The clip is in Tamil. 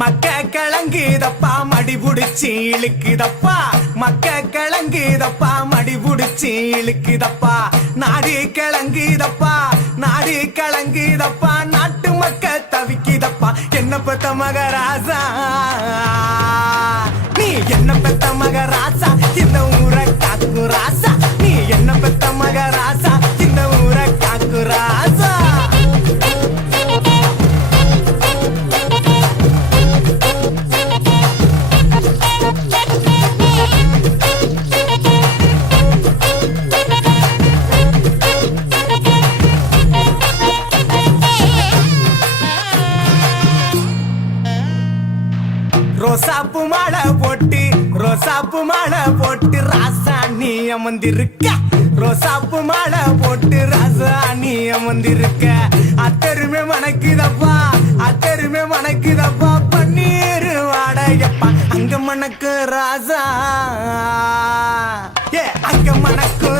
மக்க கிழங்குதப்பா மடி புடிச்சு இழுக்குதப்பா மக்க கிழங்குதப்பா மடி புடிச்சு இழுக்குதப்பா நாடு கிழங்குதப்பா நாடு கிழங்குதப்பா நாட்டு மக்க தவிக்குதப்பா என்ன பெத்த மகராசா நீ என்ன பெத்த மகராசா இந்த ஊரை காக்கு ராசா நீ என்ன பெத்த மகராசா இந்த ஊரை காக்கு ராசா ரோசாப்பு மாலை போட்டு ரோசாப்பு மாலை போட்டு ராசாணி அமர்ந்திருக்க ரோசாப்பு மாலை போட்டு ராசாணி அமர்ந்திருக்க அத்தருமே மணக்குதப்பா அத்தருமே மணக்குதப்பா பன்னீர் வாடகைப்பா அங்க மணக்கு ராசா ஏ அங்க மணக்கு